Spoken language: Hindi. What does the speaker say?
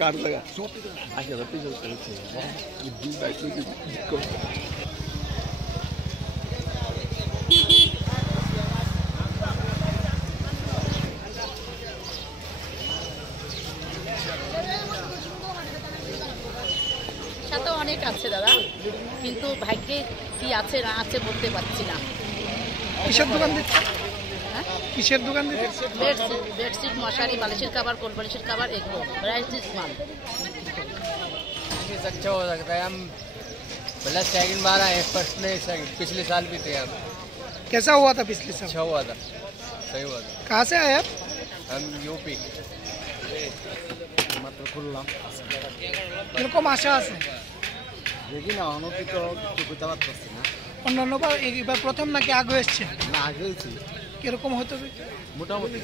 काट लगा आगे बढ़ते चलते बैठने की সাথে অনেক আছে দাদা, কিন্তু ভাগ্যে কি আছে না আছে বলতে পারছি না। কিসের দোকান দিচ্ছে? কিসের দোকান দিচ্ছে? বেডশিট, মশারি, বালিশের कवर, कोल बालिशेर कवर, एगो वैरायटी माल। अच्छा हो सकता है, हम पहले सेकंड बार आए, फर्स्ट में पिछले साल भी थे हम। कैसा हुआ था पिछले साल? अच्छा हुआ था, सही हुआ था। कहाँ से आए आप? हम यूपी। মাত্র খুললাম এরকম আশা আছে দেখি না অনতিত কিছু চালাতে পারছি না। অন্যান্যবার এবার প্রথম নাকি আগে এসছে? না আগে হয়েছিল কিরকম হতো মোটামুটি